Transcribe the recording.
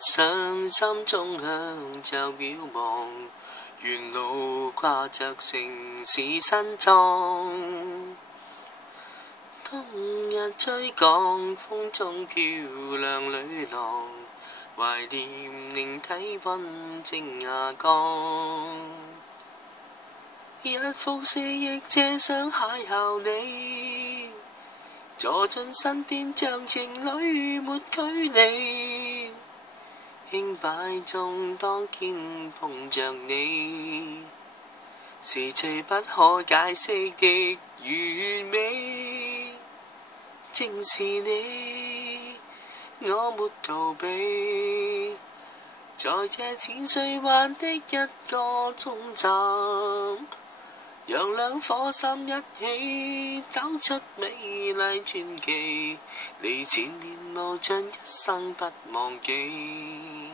想心中向着渺茫，沿路掛着城市新裝。冬日追趕風中漂亮女郎，懷念令體溫正下降。一副四翼借想邂逅你，坐進身邊像情侶沒距離。輕擺中當肩碰着你，是最不可解釋的完美。正是你，我沒逃避，在這淺水灣的一個終站，讓兩顆心一起走出美麗傳奇，離纏綿無盡，一生不忘記。